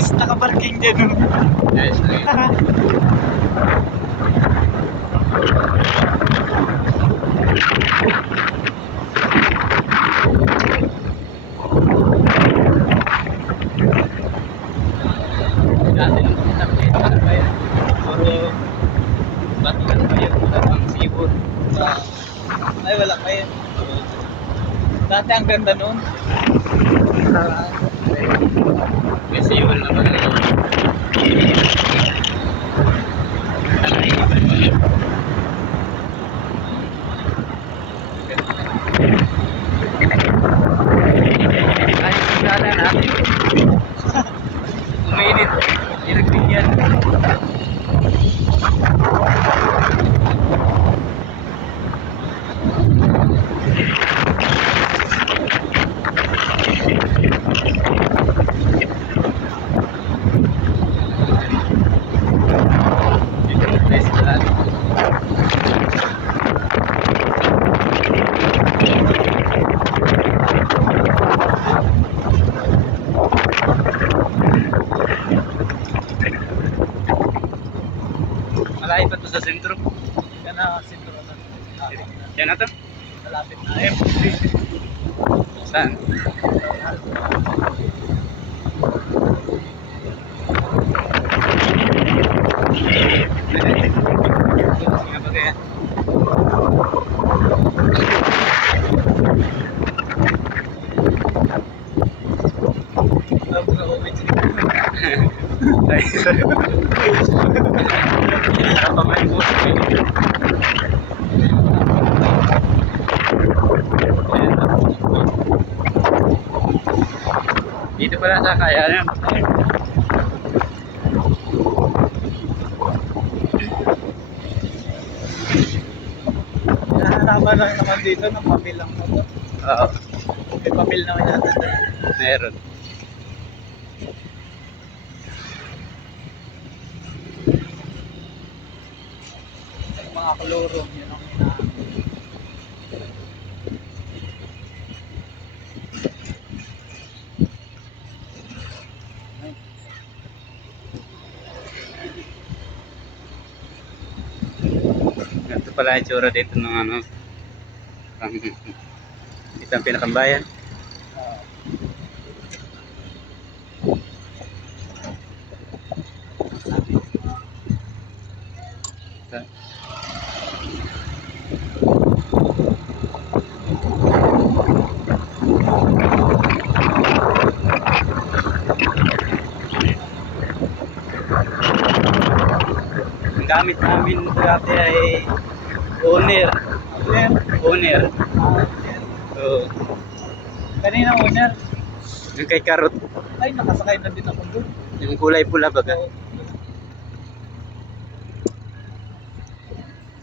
pulis nakaparking dyan. Yes, okay. Dati nung pinapit, ano ba yan? Puro batuan pa yun, wala pang sibot. Ay, wala pa yun. Dati ang ganda nun. Kasi wala pa na. Ay, sigala natin. Umainit. Pinagbigyan. Malayo pa to sa sentro. Yan na, sintro na. Yan na to? Malapit na. M3. Saan? Sige ba kaya? Ay, sorry. Apa main bos? Dito pala sa kaya yan. Nahanapan lang naman dito ng papel lang na to. Oo, May papel naman yata to. meron. Mga kloro. Yun ang hinahanap. Ganito pala yung tsura dito ng ano. Dito ang pinakambayan. Ang gamit namin dati ay owner. Owner. Oo. Kanina owner. Yung kay Karot. Ay, nakasakay na din ako doon. Yung kulay pula baga.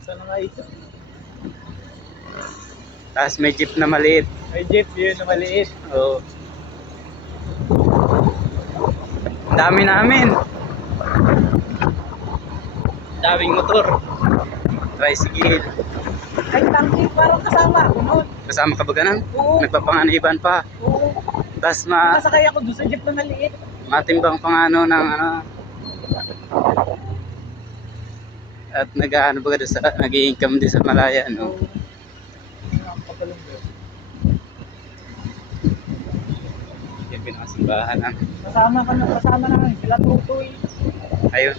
Saan nga ito? Tapos may jeep na maliit. May jeep yun na maliit. Oo. Ang dami namin. Daming motor. Tricycle. Ay, tangki, parang kasama ako noon. Kasama ka ba ganun? Oo. Nagpapanganiban pa. Oo. Tapos Nakasakay ako doon sa jeep na maliit. matimbang pangano ng ano. At nag-ano ba sa nag-i-income din sa Malaya, no? Ang papalong doon. Yung pinakasimbahan namin. Kasama namin sila Tutoy. Ayun.